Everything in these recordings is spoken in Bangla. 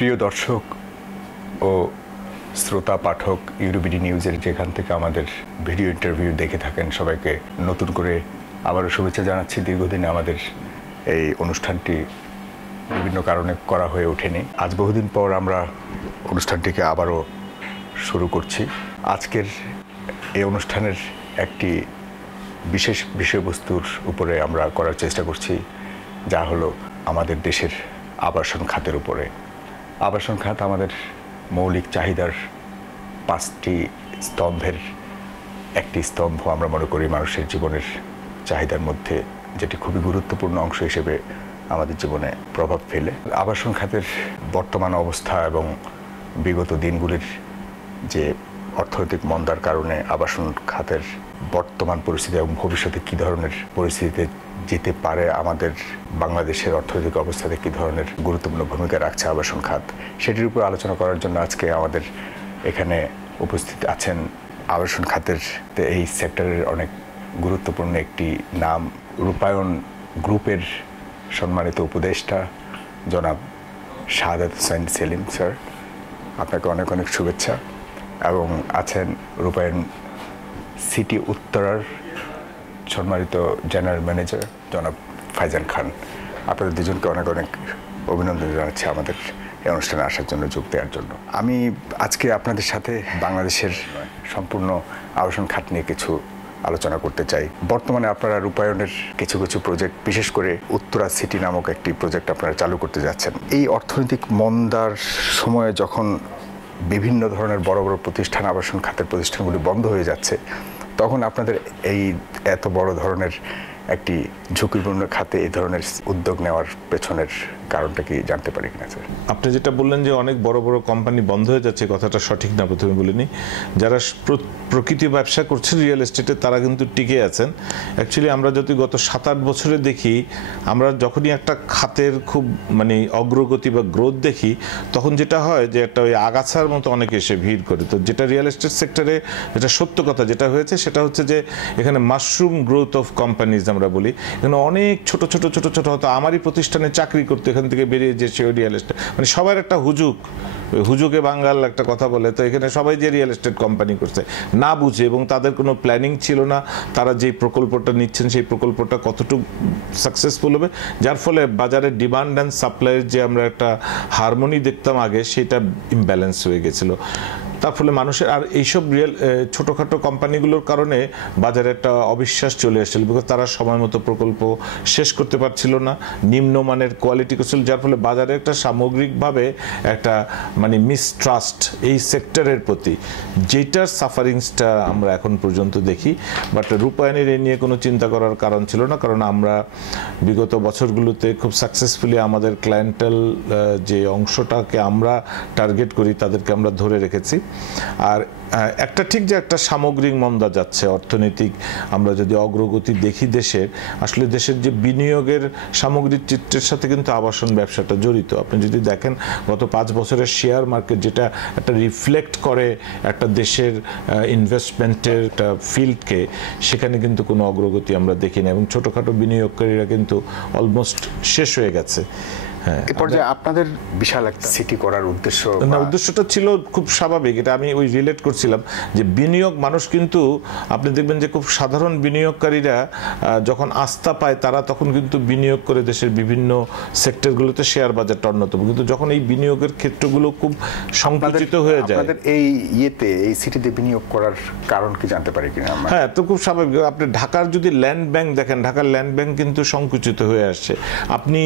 প্রিয় দর্শক ও শ্রোতা পাঠক ইউরোবিডি নিউজের যেখান থেকে আমাদের ভিডিও ইন্টারভিউ দেখে থাকেন সবাইকে নতুন করে আবারও শুভেচ্ছা জানাচ্ছি। দীর্ঘদিনে আমাদের এই অনুষ্ঠানটি বিভিন্ন কারণে করা হয়ে ওঠেনি। আজ বহুদিন পর আমরা অনুষ্ঠানটিকে আবারও শুরু করছি। আজকের এই অনুষ্ঠানের একটি বিশেষ বিষয়বস্তুর উপরে আমরা করার চেষ্টা করছি, যা হলো আমাদের দেশের আবাসন খাতের উপরে। আবাসন খাত আমাদের মৌলিক চাহিদার 5টি স্তম্ভের একটি স্তম্ভ আমরা মনে করি মানুষের জীবনের চাহিদার মধ্যে, যেটি খুবই গুরুত্বপূর্ণ অংশ হিসেবে আমাদের জীবনে প্রভাব ফেলে। আবাসন খাতের বর্তমান অবস্থা এবং বিগত দিনগুলির যে অর্থনৈতিক মন্দার কারণে আবাসন খাতের বর্তমান পরিস্থিতি এবং ভবিষ্যতে কী ধরনের পরিস্থিতিতে যেতে পারে, আমাদের বাংলাদেশের অর্থনৈতিক অবস্থাতে কী ধরনের গুরুত্বপূর্ণ ভূমিকা রাখছে আবাসন খাত, সেটির উপর আলোচনা করার জন্য আজকে আমাদের এখানে উপস্থিত আছেন আবাসন খাতের এই সেক্টরের অনেক গুরুত্বপূর্ণ একটি নাম, রূপায়ণ গ্রুপের সম্মানিত উপদেষ্টা জনাব শাহাদাত হোসেন সেলিম স্যার। আপনাকে অনেক অনেক শুভেচ্ছা। এবং আছেন রূপায়ণ সিটি উত্তরার সম্মানিত জেনারেল ম্যানেজার জনাব ফাইজান খান। আপনাদের দুজনকে অনেক অনেক অভিনন্দন জানাচ্ছি আমাদের এই অনুষ্ঠানে আসার জন্য, যোগ দেওয়ার জন্য। আমি আজকে আপনাদের সাথে বাংলাদেশের সম্পূর্ণ আবাসন খাত নিয়ে কিছু আলোচনা করতে চাই। বর্তমানে আপনারা রূপায়ণের কিছু কিছু প্রজেক্ট, বিশেষ করে উত্তরা সিটি নামক একটি প্রজেক্ট আপনারা চালু করতে যাচ্ছেন। এই অর্থনৈতিক মন্দার সময়ে যখন বিভিন্ন ধরনের বড় বড় প্রতিষ্ঠান, আবাসন খাতের প্রতিষ্ঠানগুলি বন্ধ হয়ে যাচ্ছে, তখন আপনাদের এই এত বড় ধরনের একটি ঝুঁকিপূর্ণ খাতে এই ধরনের উদ্যোগ নেওয়ার পেছনের কারণটা কি জানতে পারি কিনা স্যার? আপনি যেটা বললেন যে অনেক বড় বড় কোম্পানি বন্ধ হয়ে যাচ্ছে, কথাটা সঠিক না, প্রথমে বলিনি। যারা প্রকৃতি ব্যবসা করছে রিয়েল এস্টেটে, তারা কিন্তু টিকে আছেন। অ্যাকচুয়ালি আমরা যদি গত 7-8 বছরে দেখি, আমরা যখনই একটা খাতের খুব অগ্রগতি বা গ্রোথ দেখি, তখন যেটা হয় যে একটা ওই আগাছার মতো অনেকে এসে ভিড় করে। তো যেটা রিয়েল এস্টেট সেক্টরে যেটা সত্য কথা যেটা হয়েছে, সেটা হচ্ছে যে এখানে মাশরুম গ্রোথ অফ কোম্পানিজ আমরা বলি। এখানে অনেক ছোট ছোট ছোট ছোট, হয়তো আমারই প্রতিষ্ঠানে চাকরি করতে এখান থেকে বেরিয়ে যে সে রিয়েল এস্টেট, সবার একটা হুজুক, হুজুকে বাঙ্গাল একটা কথা বলে। তো এখানে সবাই যে রিয়েল এস্টেট কোম্পানি করছে না বুঝে, এবং তাদের কোনো প্ল্যানিং ছিল না তারা যেই প্রকল্পটা নিচ্ছেন সেই প্রকল্পটা কতটুকু সাকসেসফুল হবে, যার ফলে বাজারের ডিমান্ড অ্যান্ড সাপ্লাইয়ের যে আমরা একটা হারমোনি দেখতাম আগে, সেটা ইমব্যালেন্স হয়ে গেছিলো। তার ফলে মানুষের আর এইসব ছোটোখাটো কোম্পানিগুলোর কারণে বাজারে একটা অবিশ্বাস চলে এসেছিল, বিকজ তারা সময় মতো প্রকল্প শেষ করতে পারছিল না, নিম্নমানের কোয়ালিটি করছিল, যার ফলে বাজারে একটা সামগ্রিকভাবে একটা মিসট্রাস্ট এই সেক্টরের প্রতি, যেটার সাফারিংসটা আমরা এখন পর্যন্ত দেখি। বাট রূপায়ণের এই নিয়ে কোনো চিন্তা করার কারণ ছিল না, কারণ আমরা বিগত বছরগুলোতে খুব সাকসেসফুলি আমাদের ক্লায়েন্টেল যে অংশটাকে আমরা টার্গেট করি, তাদেরকে আমরা ধরে রেখেছি। আর একটা ঠিক যে একটা সামগ্রিক মন্দা যাচ্ছে অর্থনৈতিক, আমরা যদি অগ্রগতি দেখি দেশের, আসলে দেশের যে বিনিয়োগের সামগ্রিক চিত্রের সাথে কিন্তু আবাসন ব্যবসাটা জড়িত। আপনি যদি দেখেন গত 5 বছরের শেয়ার মার্কেট, যেটা একটা রিফ্লেক্ট করে একটা দেশের ইনভেস্টমেন্টের একটা ফিল্ডকে, সেখানে কিন্তু কোনো অগ্রগতি আমরা দেখি না, এবং ছোটোখাটো বিনিয়োগকারীরা কিন্তু অলমোস্ট শেষ হয়ে গেছে। এই পর্যায়ে আপনাদের বিশাল একটা সিটি করার উদ্দেশ্য না, উদ্দেশ্যটা ছিল খুব স্বাভাবিক। এটা আমি ওই রিলেট করছিলাম যে বিনিয়োগ, মানুষ কিন্তু আপনি দেখবেন যে খুব সাধারণ বিনিয়োগকারীরা যখন আস্থা পায়, তারা তখন কিন্তু বিনিয়োগ করে দেশের বিভিন্ন সেক্টরগুলোতে, শেয়ার বাজারটা অন্যতম। কিন্তু যখন এই বিনিয়োগের ক্ষেত্রগুলো খুব সংকুচিত হয়ে যায়, আপনাদের এই সিটিতে বিনিয়োগ করার কারণ কি জানতে পারি কিনা? হ্যাঁ, তো খুব স্বাভাবিক। আপনি ঢাকার যদি ল্যান্ড ব্যাংক দেখেন, ঢাকার ল্যান্ড ব্যাংক কিন্তু সংকুচিত হয়ে আসছে। আপনি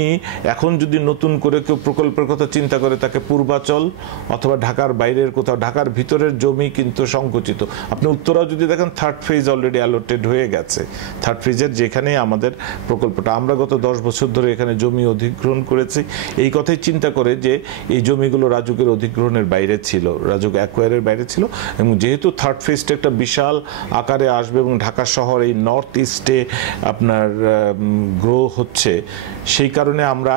এখন যদি নতুন করে কেউ প্রকল্পের কথা চিন্তা করে, তাকে পূর্বাচল অথবা ঢাকার বাইরের কোথাও, ঢাকার ভিতরের জমি কিন্তু সংকুচিত। আপনি উত্তরাও যদি দেখেন, 3rd ফেজ অলরেডি অ্যালোটেড হয়ে গেছে। 3rd ফেজের যেখানে আমাদের প্রকল্পটা, আমরা গত 10 বছর ধরে এখানে জমি অধিগ্রহণ করেছি, এই কথাই চিন্তা করে যে এই জমিগুলো রাজুকের অধিগ্রহণের বাইরে ছিল, রাজুক অ্যাকোয়ারের বাইরে ছিল, এবং যেহেতু 3rd ফেজটা একটা বিশাল আকারে আসবে এবং ঢাকা শহর এই নর্থ ইস্টে আপনার গ্রো হচ্ছে, সেই কারণে আমরা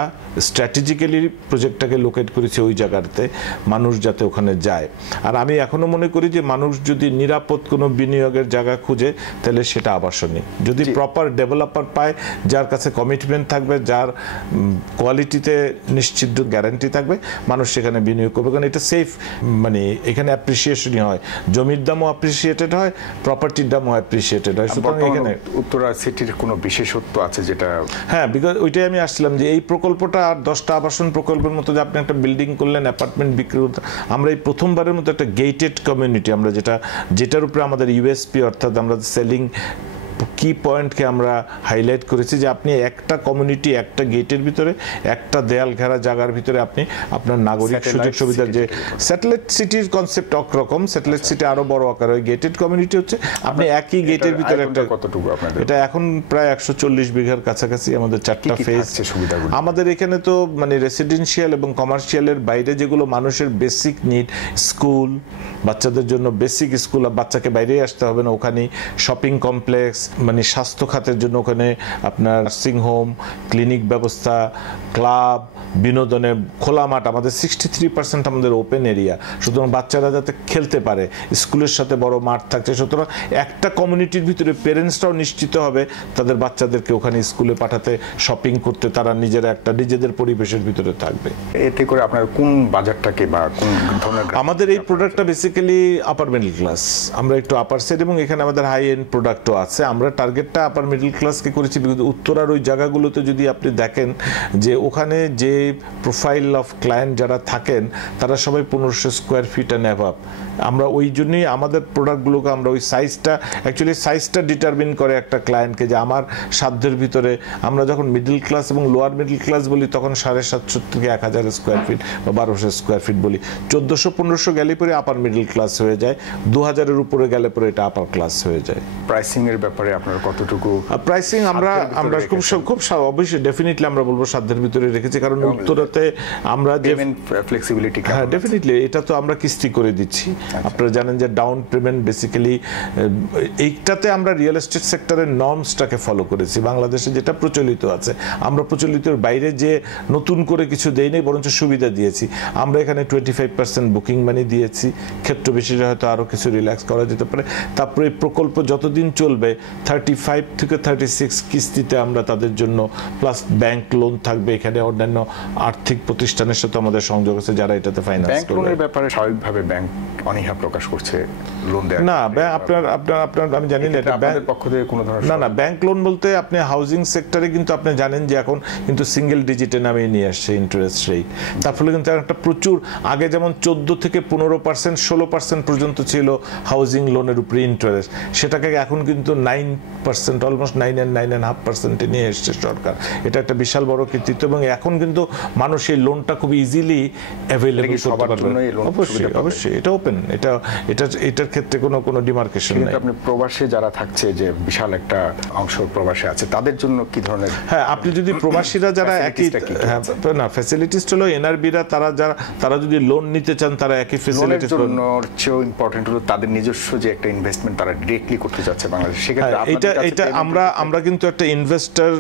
স্ট্র্যাটেজিক্যালি প্রজেক্টটাকে লোকেট করেছি ওই জায়গাতে, মানুষ যাতে ওখানে যায়। আর আমি এখনো মনে করি যে মানুষ যদি নিরাপদ কোনো বিনিয়োগের জায়গা খুঁজে তাহলে সেটা আবাসনই, যদি প্রপার ডেভেলপার পায়, যার কাছে কমিটমেন্ট থাকবে, যার কোয়ালিটিতে নিশ্চিত গ্যারান্টি থাকবে, মানুষ সেখানে বিনিয়োগ করবে। কারণ এটা সেফ, মানে এখানে অ্যাপ্রিসিয়েশনই হয়, জমির দামও অ্যাপ্রিসিয়েটেড হয়, প্রপার্টির দামও অ্যাপ্রিসিয়েটেড হয়। সুতরাং এখানে উত্তরা সিটির কোনো বিশেষত্ব আছে যেটা, হ্যাঁ, বিকজ ওইটাই আমি আসছিলাম যে এই প্রকল্পটা আর 10টা আবাসন প্রকল্পের মতো যে আপনি একটা বিল্ডিং করলেন, অ্যাপার্টমেন্ট বিক্রি করতে, আমরা এই প্রথমবারের মতো একটা গেটেড কমিউনিটি, আমরা যেটার উপরে আমাদের ইউএসপি, অর্থাৎ আমরা সেলিং কি পয়েন্টকে আমরা হাইলাইট করেছি যে আপনি একটা কমিউনিটি, একটা গেটের ভিতরে, একটা দেয়াল ঘেরা জায়গার ভিতরে আপনি আপনার নাগরিক সুযোগ সুবিধার, যে স্যাটেলাইট সিটির কনসেপ্ট একরকম, স্যাটেলাইট সিটি আরো বড় আকার, ওই গেটেড কমিউনিটি হচ্ছে আপনি একই গেটের ভিতরে একটা, কতটুকু আপনাদের এটা এখন প্রায় 140 বিঘার কাছাকাছি আমাদের 4টা ফেজ। আমাদের এখানে তো মানে রেসিডেন্সিয়াল এবং কমার্শিয়ালের বাইরে যেগুলো মানুষের বেসিক নিড, স্কুল, বাচ্চাদের জন্য বেসিক স্কুল, বাচ্চাকে বাইরেই আসতে হবে না, ওখানে শপিং কমপ্লেক্স, মানে স্বাস্থ্য খাতের জন্য ওখানে আপনার নার্সিং হোম, ক্লিনিক ব্যবস্থা, ক্লাব, বিনোদনের খোলা মাঠ, আমাদের 63% আমাদের ওপেন এরিয়া, সুতরাং বাচ্চারা যাতে খেলতে পারে, স্কুলের সাথে বড় মাঠ থাকছে। সুতরাং একটা কমিউনিটির ভিতরে পেরেন্টসরাও নিশ্চিত হবে তাদের বাচ্চাদেরকে ওখানে স্কুলে পাঠাতে, শপিং করতে, তারা নিজেরা একটা নিজেদের পরিবেশের ভিতরে থাকবে। এতে করে আপনার কোন বাজারটাকে বা কোন ধরনের, আমাদের এই প্রোডাক্টটা বেসিক্যালি আপার মিডল ক্লাস, আমরা একটু আপার সাইড, এবং এখানে আমাদের হাই এন্ড প্রোডাক্টও আছে। আমরা টার্গেটটা আপার মিডল ক্লাসকে করেছি। উত্তরার ওই জায়গাগুলোতে যদি আপনি দেখেন যে ওখানে যে প্রোফাইল অফ ক্লায়েন্ট যারা থাকেন তারা সবাই 1500 স্কোয়ার ফিট অ্যান্ড অ্যাভাব। আমরা ওই জন্যই আমাদের প্রোডাক্টগুলোকে আমরা ওই সাইজটা, অ্যাকচুয়ালি সাইজটা ডিটারমিন করে একটা ক্লায়েন্টকে যে আমার সাধ্যের ভিতরে। আমরা যখন মিডল ক্লাস এবং লোয়ার মিডল ক্লাস বলি তখন 750 থেকে 1000 স্কোয়ার ফিট বা 1200 স্কোয়ার ফিট বলি। 1400-1500 গেলে পরে আপার মিডল ক্লাস হয়ে যায়, 2000-এর উপরে গেলে পরে এটা আপার ক্লাস হয়ে যায়। প্রাইসিং এর ব্যাপারে আপনার কতটুকু প্রাইসিং আমরা খুব অবশ্যই ডেফিনেটলি আমরা বলবো সাধ্যের ভিতরে রেখেছি, কারণ উত্তরাতে আমরা যে ফ্লেক্সিবিলিটি, হ্যাঁ ডেফিনেটলি এটা তো আমরা কিস্তি করে দিচ্ছি। আপনারা জানেন যে ডাউন পেমেন্ট বেসিক্যালি এইটাতে আমরা রিয়েল এস্টেট সেক্টরের নর্মসটাকে ফলো করেছি, বাংলাদেশে যেটা প্রচলিত আছে। আমরা প্রচলিতর বাইরে যে নতুন করে কিছু দেইনি, বরঞ্চ সুবিধা দিয়েছি। আমরা এখানে 25% বুকিং মানি দিয়েছি, ক্ষেত্র বিশেষে হয়তো আরও কিছু রিল্যাক্স করা যেতে পারে। তারপরে এই প্রকল্প যতদিন চলবে 35 থেকে 36 কিস্তিতে আমরা তাদের জন্য, প্লাস ব্যাংক লোন থাকবে। এখানে অন্যান্য আর্থিক প্রতিষ্ঠানের সাথে আমাদের সংযোগ আছে যারা এটাতে ফাইন্যান্স করবে। ব্যাংক লোনের ব্যাপারে স্বাভাবিকভাবে ব্যাংক অনীহা প্রকাশ করছে লোন দেওয়ার না, আপনার আমি জানি না এটা ব্যাংকের পক্ষ থেকে কোনো ধরনের, না ব্যাংক লোন বলতে আপনি হাউজিং সেক্টরে কিন্তু আপনি জানেন যে এখন কিন্তু সিঙ্গেল ডিজিটে নামিয়ে নিয়ে আসছে ইন্টারেস্ট রেট। তার ফলে কিন্তু একটা প্রচুর, আগে যেমন 14 থেকে 15%, 16% পর্যন্ত ছিল হাউজিং লোনের উপরে ইন্টারেস্ট, সেটাকে এখন কিন্তু 9%, অলমোস্ট 9.5% নিয়ে এসছে সরকার। এটা একটা বিশাল বড় কৃতিত্ব, এবং এখন কিন্তু মানুষ এই লোনটা খুব ইজিলি অ্যাভেলেবল করতে পারবে। অবশ্যই এটা ওপেন, এটার ক্ষেত্রে কোনো ডিমার্কেশন নেই। আপনি প্রবাসে যারা থাকছে, যে বিশাল একটা অংশ প্রবাসে আছে, তাদের জন্য কি ধরনের, হ্যাঁ আপনি যদি প্রবাসীরা যারা একই, হ্যাঁ না ফ্যাসিলিটিস হলো এনআরবিরা, তারা যদি লোন নিতে চান তারা একই ফ্যাসিলিটিস। জন্য চেয়ে ইম্পর্টেন্ট হলো তাদের নিজস্ব যে একটা ইনভেস্টমেন্ট তারা ডিরেক্টলি করতে যাচ্ছে বাংলাদেশে, সেক্ষেত্রে এটা আমরা কিন্তু একটা ইনভেস্টর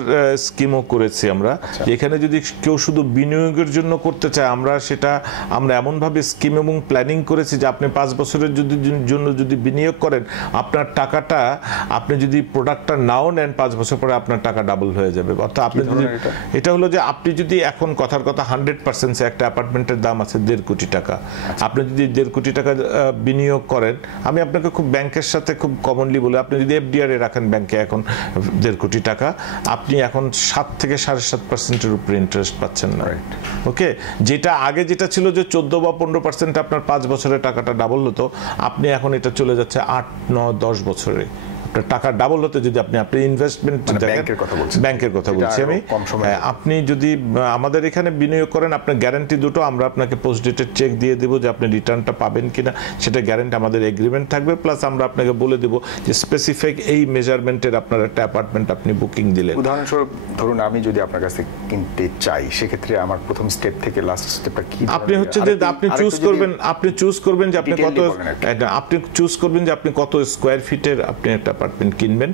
স্কিমও করেছি আমরা। এখানে যদি কেউ শুধু বিনিয়োগের জন্য করতে চায়, আমরা এমনভাবে স্কিম এবং প্ল্যানিং করেছি যে আপনি 5 বছরের জন্য যদি বিনিয়োগ করেন, আপনার টাকাটা, আপনি যদি প্রোডাক্টটা নাও নেন 5 বছর পরে আপনার টাকা ডাবল হয়ে যাবে। অর্থাৎ আপনি যদি, এটা হলো যে আপনি যদি এখন কথার কথা 100% একটা অ্যাপার্টমেন্টের দাম আছে 1.5 কোটি টাকা, আপনি যদি 1.5 কোটি টাকা বিনিয়োগ করেন, আমি আপনাকে খুব ব্যাংকের সাথে খুব কমনলি বলে, আপনি যদি এফডিআরে রাখেন ব্যাংকে এখন 1.5 কোটি টাকা, আপনি এখন 7 থেকে 7.5%-এর উপরে ইন্টারেস্ট পাচ্ছেন না। ওকে, যেটা আগে যেটা ছিল যে 14 বা 15% আপনার 5 বছরের টাকাটা ডাবল হতো, আপনি এখন এটা চলে যাচ্ছে 8, 9, 10 বছরে টাকা ডাবল হতে। যদি আপনি ইনভেস্টমেন্ট, ব্যাংকের কথা বলছি আমি, আপনি যদি আমাদের এখানে বিনিয়োগ করেন, আপনার গ্যারান্টি দুটো, আমরা আপনাকে পোস্ট ডেটেড চেক দিয়ে দেবো যে আপনি রিটার্নটা পাবেন কিনা, সেটা গ্যারান্টি আমাদের এগ্রিমেন্ট থাকবে। প্লাস আমরা আপনাকে বলে দেবো যে স্পেসিফিক এই মেজারমেন্টের আপনার একটা অ্যাপার্টমেন্ট আপনি বুকিং দিলেন। উদাহরণস্বরূপ ধরুন আমি যদি আপনার কাছে কিনতে চাই, সেক্ষেত্রে আমার প্রথম স্টেপ থেকে লাস্ট স্টেপটা কি? আপনি হচ্ছে যে আপনি চুজ করবেন যে আপনি কত স্কোয়ার ফিটের আপনি একটা অ্যাপার্টমেন্ট কিনবেন,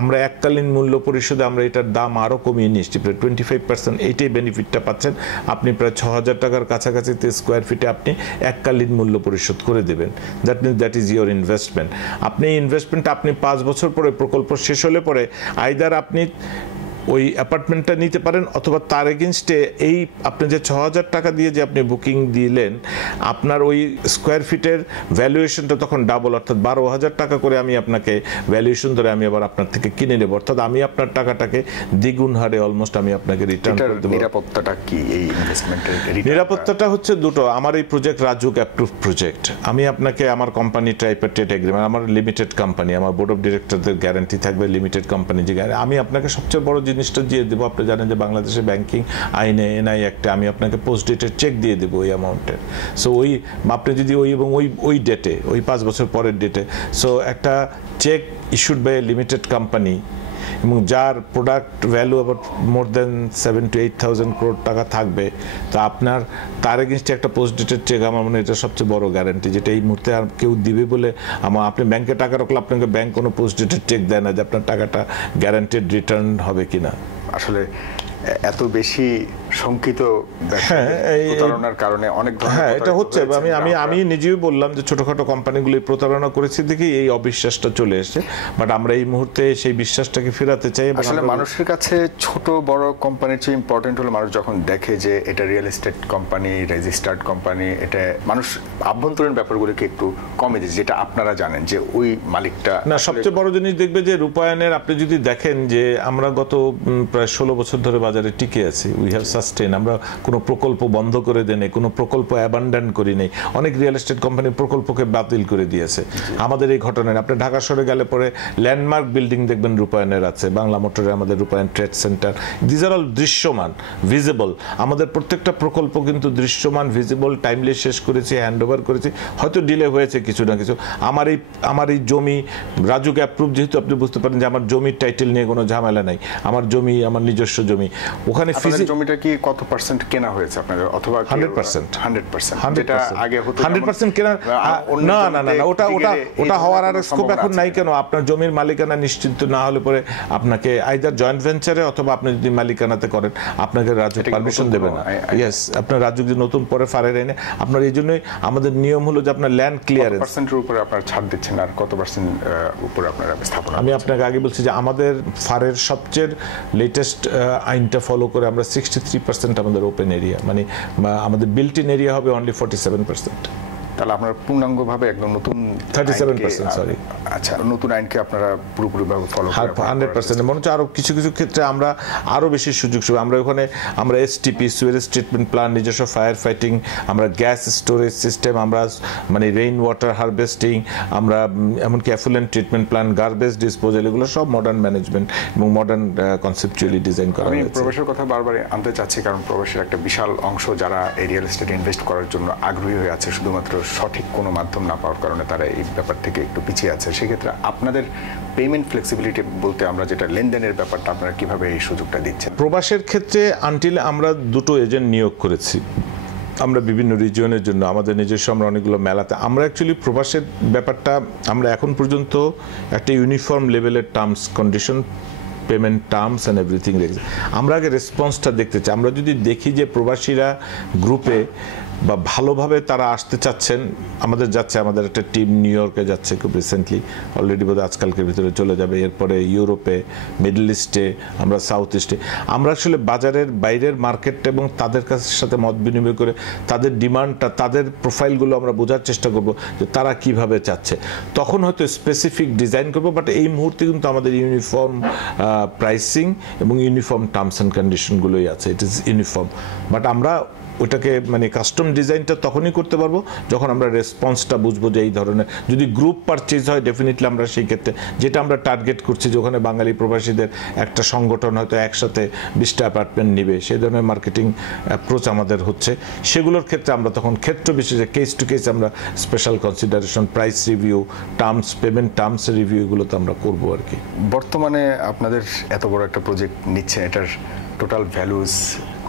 আমরা এককালীন মূল্য পরিশোধে আমরা এটার দাম আরও কমিয়ে নিয়েছি, প্রায় 25%। এইটাই বেনিফিটটা পাচ্ছেন। আপনি প্রায় 6,000 টাকার কাছাকাছি স্কোয়ার ফিটে আপনি এককালীন মূল্য পরিশোধ করে দেবেন। That means that is your investment. আপনি এই ইনভেস্টমেন্টটা আপনি 5 বছর পরে প্রকল্প শেষ হলে পরে আইদার আপনি ওই অ্যাপার্টমেন্টটা নিতে পারেন, অথবা তার এগেনস্টে এই আপনি যে 6,000 টাকা দিয়ে যে আপনি বুকিং দিলেন, আপনার ওই স্কোয়ার ফিটের ভ্যালুয়েশনটা তখন ডাবল, অর্থাৎ 12,000 টাকা করে আমি আপনাকে ভ্যালুয়েশন ধরে আমি আবার আপনার থেকে কিনে নেব, অর্থাৎ আমি আপনার টাকাটাকে দ্বিগুণ হারে অলমোস্ট আমি আপনাকে রিটার্ন করে দেব। নিরাপত্তাটা কি এই ইনভেস্টমেন্টের? নিরাপত্তাটা হচ্ছে দুটো। আমার এই প্রজেক্ট রাজুক অ্যাপ্রুভ প্রজেক্ট। আমি আপনাকে আমার কোম্পানি ট্রাইপার্টেট এগ্রিমেন্ট, আমার লিমিটেড কোম্পানি, আমার বোর্ড অফ ডিরেক্টরদের গ্যারান্টি থাকবে, লিমিটেড কোম্পানি যে আমি আপনাকে সবচেয়ে বড় জিনিসটা দিয়ে দেবো। আপনি জানেন যে বাংলাদেশে ব্যাংকিং আইনে এনআই অ্যাক্টে আমি আপনাকে পোস্ট ডেটের চেক দিয়ে দেবো ওই অ্যামাউন্টের। সো ওই আপনি যদি ওই ডেটে, ওই 5 বছর পরের ডেটে, সো একটা cheque issued by a limited company এবং যার প্রোডাক্ট ভ্যালু আবার মোর দেন 7,000 to 8,000 crore টাকা থাকবে, তো আপনার তার এগেনস্টে একটা পোস্ট ডেটেড চেক, আমার মনে হয় এটা সবচেয়ে বড় গ্যারান্টি, যেটা এই মুহূর্তে আর কেউ দিবে বলে আপনি ব্যাংকে টাকা রাখলে আপনাকে ব্যাংক কোনো পোস্ট ডেটেড চেক দেয় না যে আপনার টাকাটা গ্যারান্টেড রিটার্ন হবে কিনা। আসলে এত বেশি শঙ্কিত প্রতারণার কারণে অনেক ধরনের এটা হচ্ছে। আমি নিজেও বললাম যে ছোটখাটো কোম্পানিগুলি প্রতারণা করেছে দেখে এই অবিশ্বাসটা চলে এসেছে, বাট আমরা এই মুহূর্তে সেই বিশ্বাসটাকে ফেরাতে চাই। আসলে মানুষের কাছে ছোট বড় কোম্পানির চেয়ে ইম্পর্টেন্ট হলো মানুষ যখন দেখে যে এটা real estate company, registered company, এটা মানুষ আভ্যন্তরীণ ব্যাপারগুলোকে একটু কমে দিচ্ছে, যেটা আপনারা জানেন যে ওই মালিকটা না। সবচেয়ে বড় জিনিস দেখবে যে রূপায়ণের, আপনি যদি দেখেন যে আমরা গত প্রায় 16 বছর ধরে বাজারে টিকে আছি। We have sustain. আমরা কোনো প্রকল্প বন্ধ করে দেই নাই, কোনো প্রকল্প অ্যাবান্ডন করি নাই। অনেক রিয়েল এস্টেট কোম্পানি প্রকল্পকে বাতিল করে দিয়েছে। আমাদের এই ঘটনায় আপনি ঢাকা শহরে গেলে পরে ল্যান্ডমার্ক বিল্ডিং দেখবেন রূপায়ণের আছে, বাংলা মোটরে আমাদের রূপায়ণ trade centre. These are all দৃশ্যমান, ভিজিবল। আমাদের প্রত্যেকটা প্রকল্প কিন্তু দৃশ্যমান, ভিজিবল, টাইমলি শেষ করেছি, হ্যান্ড ওভার করেছি। হয়তো ডিলে হয়েছে কিছু না কিছু। আমার এই জমি রাজুক অ্যাপ্রুভ, যেহেতু আপনি বুঝতে পারেন যে আমার জমির টাইটেল নিয়ে কোনো ঝামেলা নাই। আমার জমি আমার নিজস্ব জমি। ওখানে জমিটা কি কত পার্সেন্ট কেনা হয়েছে আপনাদের, অথবা 100%? 100% যেটা আগে হতো 100% কেনা? না, ওটা হওয়ার আর স্কোপ এখন নাই। কেন? আপনার জমির মালিকানা নিশ্চিত না হলে পরে আপনাকে আইদার জয়েন্ট ভেঞ্চারে, অথবা আপনি যদি মালিকানাতে করেন আপনাকে রাজুক পারমিশন দেবে না। ইয়েস, আপনার রাজুক যে নতুন পরে ফারের আইনে আপনার, এই জন্যই আমাদের নিয়ম হলো যে আপনার ল্যান্ড ক্লিয়ারেন্স পার্সেন্টের উপরে আপনার ছাড় দিচ্ছেন, আর কত পার্সেন্ট উপরে আপনারা স্থাপনা? আমি আপনাকে আগে বলছি যে আমাদের ফারের সবচেয়ে লেটেস্ট আইনটা ফলো করে আমরা 63% আমাদের ওপেন এরিয়া, মানে আমাদের বিল্ট ইন এরিয়া হবে অনলি 47%। তাহলে আপনারা পূর্ণাঙ্গভাবে একদম নতুন 37%, সরি। আচ্ছা, নতুন আইনকে আপনারা পুরোপুরিভাবে ফলো করেন 100%। মনে হচ্ছে আরো কিছু কিছু ক্ষেত্রে আমরা আরো বেশি সুযোগ সুবিধা, আমরা ওখানে আমরা এসটিপি, সুয়েজ ট্রিটমেন্ট প্ল্যান্ট, নিজস্ব ফায়ার ফাইটিং, আমরা গ্যাস স্টোরেজ সিস্টেম, আমরা মানে রেইন ওয়াটার হারভেস্টিং, আমরা এমনকি অ্যাফুলেন্ট ট্রিটমেন্ট প্ল্যান্ট, গার্বেজ ডিসপোজাল, এগুলো সব মডার্ন ম্যানেজমেন্ট এবং মডার্ন কনসেপচুয়ালি ডিজাইন করা হয়েছে। আমি প্রবাসের কথা বারবার আনতে চাচ্ছি, কারণ প্রবাসের একটা বিশাল অংশ যারা এই রিয়েল এস্টেটে ইনভেস্ট করার জন্য আগ্রহী হয়ে আছে, শুধুমাত্র সঠিক কোনো মাধ্যম না পাওয়ার কারণে তারা এই ব্যাপার থেকে একটু পিছিয়ে আছে। সেক্ষেত্রে আপনাদের পেমেন্ট ফ্লেক্সিবিলিটি বলতে আমরা যেটা লেনদেনের ব্যাপারটা, আপনারা কিভাবে এই সুযোগটা দিচ্ছেন? প্রবাসের ক্ষেত্রে আনটিল আমরা দুটো এজেন্ট নিয়োগ করেছি আমরা বিভিন্ন রিজিয়নের জন্য, আমাদের নিজস্ব আমরা অনেকগুলো মেলাতে। আমরা অ্যাকচুয়ালি প্রবাসের ব্যাপারটা আমরা এখন পর্যন্ত একটা ইউনিফর্ম লেভেলের terms condition, payment terms and everything রেখেছি। আমরা আগে রেসপন্সটা দেখতে চাই। আমরা যদি দেখি যে প্রবাসীরা গ্রুপে বা ভালোভাবে তারা আসতে চাচ্ছেন, আমাদের একটা টিম নিউ ইয়র্কে যাচ্ছে খুব রিসেন্টলি, অলরেডি বোধহয় আজকালকের ভিতরে চলে যাবে। এরপরে ইউরোপে, মিডল ইস্টে, আমরা সাউথ ইস্টে। আমরা আসলে বাজারের বাইরের মার্কেটটা এবং তাদের সাথে মত বিনিময় করে তাদের ডিমান্ডটা, তাদের প্রোফাইলগুলো আমরা বোঝার চেষ্টা করব যে তারা কিভাবে চাচ্ছে। তখন হয়তো স্পেসিফিক ডিজাইন করব, বাট এই মুহূর্তে কিন্তু আমাদের ইউনিফর্ম প্রাইসিং এবং ইউনিফর্ম টার্মস অ্যান্ড কন্ডিশনগুলোই আছে। ইট ইজ ইউনিফর্ম, বাট আমরা ওটাকে মানে কাস্টম ডিজাইনটা তখনই করতে পারবো যখন আমরা রেসপন্সটা বুঝবো যে এই ধরনের যদি গ্রুপ পারচেজ হয়, ডেফিনেটলি আমরা সেই ক্ষেত্রে যেটা আমরা টার্গেট করছি যে ওখানে বাঙালি প্রবাসীদের একটা সংগঠন হয়তো একসাথে 20টা অ্যাপার্টমেন্ট নিবে, সেই ধরনের মার্কেটিং অ্যাপ্রোচ আমাদের হচ্ছে। সেগুলোর ক্ষেত্রে আমরা তখন ক্ষেত্র বিশেষে কেস টু কেস আমরা special consideration, price review, terms, payment terms review, এগুলো তো আমরা করবো আর কি। বর্তমানে আপনাদের এত বড় একটা প্রজেক্ট নিচ্ছেন, এটার টোটাল ভ্যালুস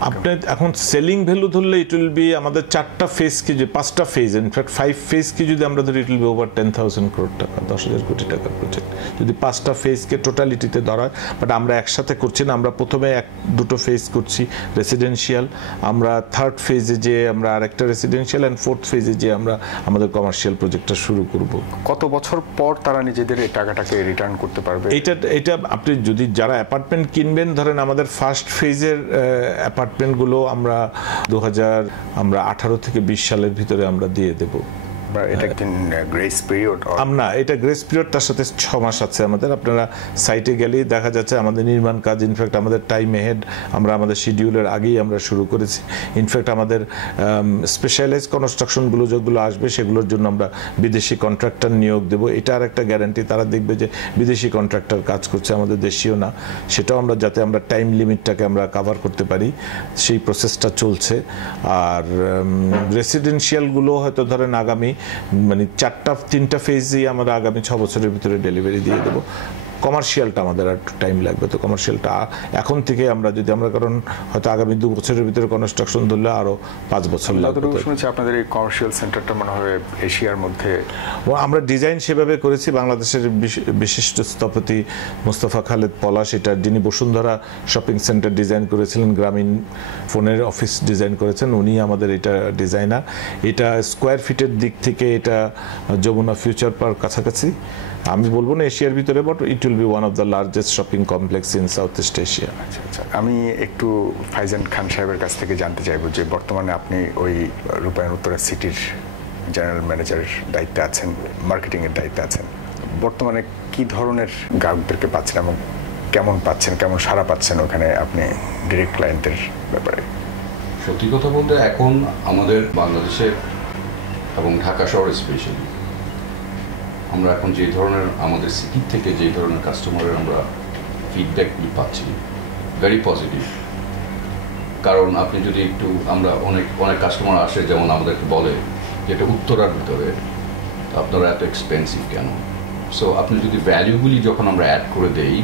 আপনি এখন সেলিং ভ্যালু ধরলে ইট উইল বি আমাদের 4টা ফেজকে যে 5টা ফেজ ইনফ্যাক্ট 5 ফেজকে যদি আমরা ধরি it will be over 10,000 crore টাকা, 10,000 কোটি টাকার প্রজেক্ট যদি 5টা ফেজকে টোটালিটিতে ধরা হয়। বাট আমরা একসাথে করছি না, আমরা প্রথমে দুটো ফেজ করছি রেসিডেন্সিয়াল, আমরা থার্ড ফেজে যে আমরা আরেকটা রেসিডেন্সিয়াল অ্যান্ড ফোর্থ ফেজে যে আমরা আমাদের কমার্শিয়াল প্রজেক্টটা শুরু করব। কত বছর পর তারা নিজেদের এই টাকাটাকে রিটার্ন করতে পারবে? এটা আপনি যদি যারা অ্যাপার্টমেন্ট কিনবেন, ধরেন আমাদের ফার্স্ট ফেজের অ্যাপার্টমেন্টগুলো আমরা 2018 থেকে 20 সালের ভিতরে আমরা দিয়ে দেব। এটা কি গ্রেস পিরিয়ড? না, এটা গ্রেস পিরিয়ড, তার সাথে 6 মাস আছে আমাদের। আপনারা সাইটে গেলেই দেখা যাচ্ছে আমাদের নির্মাণ কাজ ইনফ্যাক্ট আমাদের টাইম এহেড, আমরা আমাদের শিডিউলের আগেই আমরা শুরু করেছি। ইনফ্যাক্ট আমাদের স্পেশালাইজ কনস্ট্রাকশনগুলো যেগুলো আসবে সেগুলোর জন্য আমরা বিদেশি কন্ট্রাক্টর নিয়োগ দেব। এটা আর একটা গ্যারান্টি, তারা দেখবে যে বিদেশি কন্ট্রাক্টর কাজ করছে, আমাদের দেশীয় না। সেটাও আমরা যাতে আমরা টাইম লিমিটটাকে আমরা কাভার করতে পারি সেই প্রসেসটা চলছে। আর রেসিডেন্সিয়ালগুলো হয়তো ধরেন আগামী মানে 3টা ফেজই আমরা আগামী 6 বছরের ভিতরে ডেলিভারি দিয়ে দেবো। কমার্শিয়ালটা আমাদের আর একটু টাইম লাগবে। তো কমার্শিয়ালটা এখন থেকে আমরা যদি আমরা, কারণ হয়তো আগামী 2 বছরের ভিতরে কনস্ট্রাকশন ধরলে আরো 5 বছর লাগবে। শুনেছি আপনাদের এই কমার্শিয়াল সেন্টারটা মনে হয় এশিয়ার মধ্যে। আমরা ডিজাইন সেভাবে করেছি। বাংলাদেশের বিশিষ্ট স্থপতি মোস্তফা খালেদ পলাশ, এটা যিনি বসুন্ধরা শপিং সেন্টার ডিজাইন করেছিলেন, গ্রামীণ ফোনের অফিস ডিজাইন করেছেন, উনি আমাদের এটা ডিজাইনার। এটা স্কোয়ার ফিটের দিক থেকে এটা যমুনা ফিউচার পার্ক কাছাকাছি, আমি বলবো না এশিয়ার ভিতরে, but it will be one of the largest shopping complex in south east Asia. আচ্ছা আচ্ছা, আমি একটু ফাইজান খান সাহেবের কাছ থেকে জানতে চাইবো যে বর্তমানে আপনি ওই রূপায়ণ উত্তরা সিটির জেনারেল ম্যানেজারের দায়িত্বে আছেন, মার্কেটিংয়ের দায়িত্বে আছেন। বর্তমানে কি ধরনের গ্রাহকদেরকে পাচ্ছেন এবং কেমন পাচ্ছেন, কেমন সাড়া পাচ্ছেন ওখানে আপনি ডিরেক্ট ক্লায়েন্টের ব্যাপারে? সত্যি কথা বলতে এখন আমাদের বাংলাদেশে এবং ঢাকা শহর স্পেশালি আমরা এখন যে ধরনের আমাদের সিটির থেকে যে ধরনের কাস্টমারের আমরা ফিডব্যাক পাচ্ছি ভেরি পজিটিভ। কারণ আপনি যদি একটু আমরা অনেক কাস্টমার আসে যেমন আমাদেরকে বলে যেটা উত্তরার ভিতরে আপনারা এত এক্সপেন্সিভ কেন। সো আপনি যদি ভ্যালুগুলি যখন আমরা অ্যাড করে দেই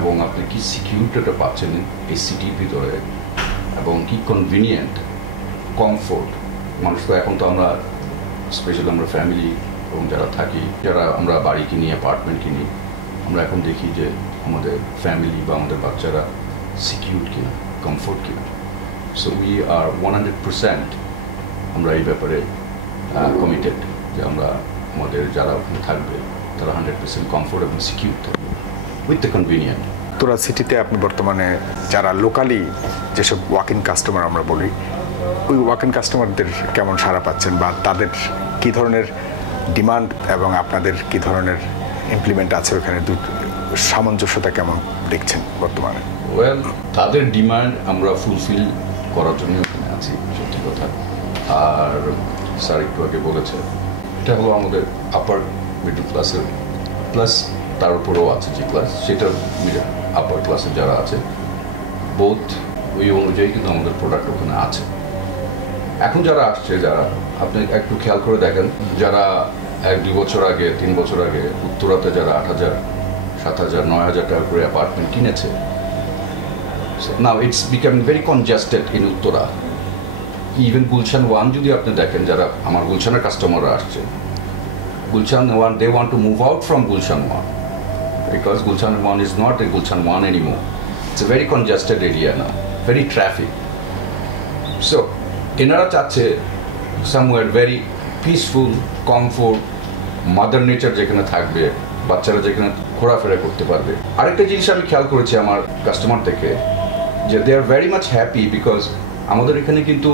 এবং আপনি কি সিকিউরিটিটা পাচ্ছেন এই সিটির ভিতরে এবং কি কনভিনিয়েন্ট কমফোর্ট, মানুষ তো এখন তো আমরা স্পেশালি আমরা ফ্যামিলি এবং যারা থাকি, যারা আমরা বাড়ি কিনি, অ্যাপার্টমেন্ট কিনি, আমরা এখন দেখি যে আমাদের ফ্যামিলি বা আমাদের বাচ্চারা সিকিউর কিনা, কমফোর্ট কিনা। সো উই আর 100% আমরা এই ব্যাপারে কমিটেড যে আমরা আমাদের যারা ওখানে থাকবে তারা 100% কমফোর্ট এবং সিকিউর থাকবে উইথ দ্য কনভিনিয়েন্ট। উত্তরা সিটিতে আপনি বর্তমানে যারা লোকালি যেসব ওয়াক ইন কাস্টমার আমরা বলি, ওই ওয়াক ইন কাস্টমারদের কেমন সাড়া পাচ্ছেন বা তাদের কি ধরনের ডিমান্ড এবং আপনাদের কি ধরনের ইমপ্লিমেন্ট আছে ওখানে, সামঞ্জস্যতা কেমন দেখছেন বর্তমানে? ওয়েল, তাদের ডিমান্ড আমরা ফুলফিল করার জন্য ওখানে আছি, সত্যি কথা। আর স্যার একটু আগে বলেছে এটা হলো আমাদের আপার মিডল ক্লাসের প্লাস তার উপরেও আছে যে ক্লাস, সেটা আপার ক্লাসে যারা আছে বোথ ওই অনুযায়ী কিন্তু আমাদের প্রোডাক্ট ওখানে আছে। এখন যারা আসছে, যারা আপনি একটু খেয়াল করে দেখেন, যারা 1-2 বছর আগে 3 বছর আগে উত্তরাতে যারা 8,000, 7,000, 9,000 টাকা করে অ্যাপার্টমেন্ট কিনেছে, now it's becoming very congested in Uttara. Even Gulshan 1 যদি আপনি দেখেন, যারা আমার গুলশানের কাস্টমাররা আসছে, Gulshan 1, they want to move out from Gulshan 1 because Gulshan 1 is not a Gulshan 1 anymore. It's a very congested area now, very traffic. So, এনারা চাচ্ছে somewhere very peaceful, comfort, mother nature যেখানে থাকবে, বাচ্চারা যেখানে ঘোরাফেরা করতে পারবে। আরেকটা জিনিস আমি খেয়াল করেছি আমার কাস্টমার থেকে, যে they are very much happy because আমাদের এখানে কিন্তু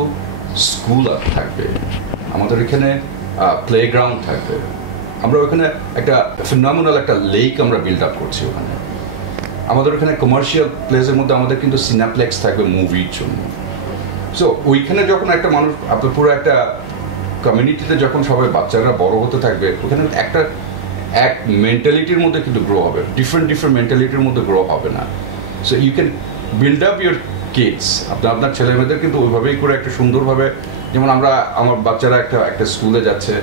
স্কুল থাকবে, আমাদের এখানে প্লেগ্রাউন্ড থাকবে, আমরা ওখানে একটা ফিনোমিনাল একটা লেক আমরা বিল্ড আপ করছি ওখানে। আমাদের ওখানে কমার্শিয়াল প্লেসের মধ্যে আমাদের কিন্তু সিনেপ্লেক্স থাকবে মুভির জন্য। সো ওইখানে যখন একটা মানুষ আপনার পুরো একটা কমিউনিটিতে যখন সবাই বাচ্চারা বড় হতে থাকবে, ওখানে একটা এক মেন্টালিটির মধ্যে কিন্তু গ্রো হবে, ডিফারেন্ট মেন্টালিটির মধ্যে গ্রো হবে না। So you can build up your kids, আপনার ছেলেমেয়েদের কিন্তু ওইভাবেই করে একটা সুন্দরভাবে, যেমন আমার বাচ্চারা একটা স্কুলে যাচ্ছে,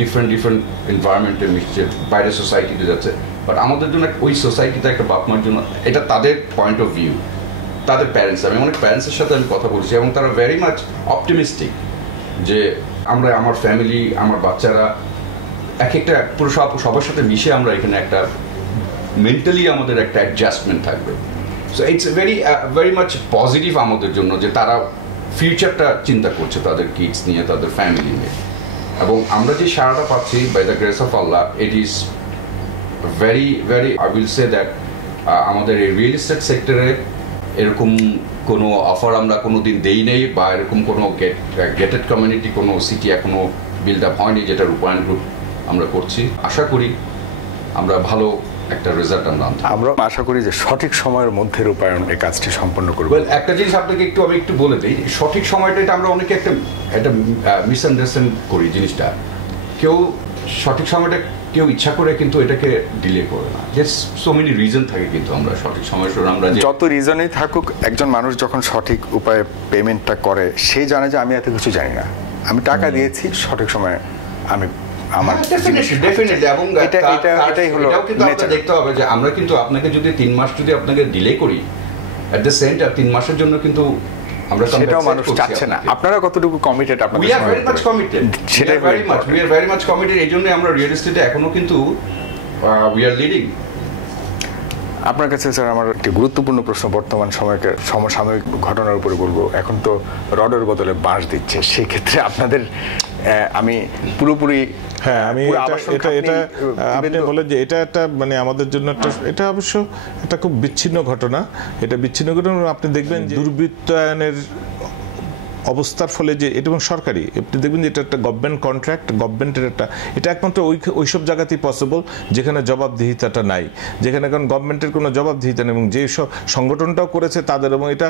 ডিফারেন্ট এনভায়রনমেন্টে মিশছে, বাইরে সোসাইটিতে যাচ্ছে, বাট আমাদের জন্য ওই সোসাইটিতে একটা বাপ মার জন্য এটা তাদের পয়েন্ট অফ ভিউ, তাদের প্যারেন্টস, আমি অনেক প্যারেন্টসের সাথে আমি কথা বলছি এবং তারা ভেরি মাচ অপটিমিস্টিক যে আমরা আমার ফ্যামিলি আমার বাচ্চারা এক একটা পুরো সবার সাথে মিশে আমরা এখানে একটা মেন্টালি আমাদের একটা অ্যাডজাস্টমেন্ট থাকবে। So it's very much positive আমাদের জন্য যে তারা ফিউচারটা চিন্তা করছে তাদের কিডস নিয়ে তাদের ফ্যামিলি নিয়ে। এবং আমরা যে সারাটা পাচ্ছি by the grace of Allah, it is very I will say that আমাদের এই রিয়েল এস্টেট সেক্টরে এরকম কোনো অফার আমরা কোনো দিন দেই নেই বা এরকম কোনো গেটেড কমিউনিটি কোনো সিটি এখনো বিল্ড আপ হয়নি যেটা রূপায়ণ গ্রুপ আমরা করছি। আশা করি আমরা ভালো একটা রেজাল্ট আমরা আশা করি যে সঠিক সময়ের মধ্যে রূপায়ণ এই কাজটি সম্পন্ন করব। একটা জিনিস আপনাকে আমি একটু বলে দিই, সঠিক সময়টা এটা আমরা অনেকে একটা মিসআন্ডারস্ট্যান্ড করি জিনিসটা। কেউ সঠিক সময়টা কেউ ইচ্ছা করে কিন্তু এটাকে ডিলে করে না, জাস্ট সো মেনি রিজন থাকে। কিন্তু আমরা সঠিক সময় আমরা যত রিজনই থাকুক, একজন মানুষ যখন সঠিক উপায়ে পেমেন্টটা করে সে জানে যে আমি এত কিছু জানি না, আমি টাকা দিয়েছি সঠিক সময়ে আমি আমার ডেফিনেটলি। এবং এটাই হলো কিন্তু আপনাকে দেখতে হবে যে আমরা কিন্তু আপনাকে যদি 3 মাস যদি আপনাকে ডিলে করি এট দ্য সেম টাইম 3 মাসের জন্য কিন্তু আমরা সেটাও মানুষ চাচ্ছে না। আপনারা কতটুকু কমিটেড? আপনারা we are very much committed, সেটাই we are very much committed. এই জন্য আমরা রিয়েল এস্টেটে এখনো কিন্তু উই আর লিডিং। আপনার কাছে স্যার আমার একটি গুরুত্বপূর্ণ প্রশ্ন সমসাময়িক ঘটনার উপরে বলবো। এখন তো রডের বদলে বাঁশ দিচ্ছে, সেই ক্ষেত্রে আপনাদের আমি পুরোপুরি আমি এটা আপনি বলেন যে এটা একটা মানে আমাদের জন্য একটা এটা অবশ্য একটা খুব বিচ্ছিন্ন ঘটনা। এটা বিচ্ছিন্ন ঘটনা আপনি দেখবেন দুর্বৃত্তায়নের অবস্থার ফলে যে এটা এবং সরকারি আপনি দেখবেন যে এটা একটা গভর্নমেন্ট কন্ট্রাক্ট, গভর্নমেন্টের একটা এটা একমাত্র ওইসব জায়গাতেই পসিবল যেখানে জবাবদিহিতাটা নাই, যেখানে কারণ গভর্নমেন্টের কোনো জবাবদিহিতা নেই। এবং যেই সব সংগঠনটাও করেছে তাদের, এবং এটা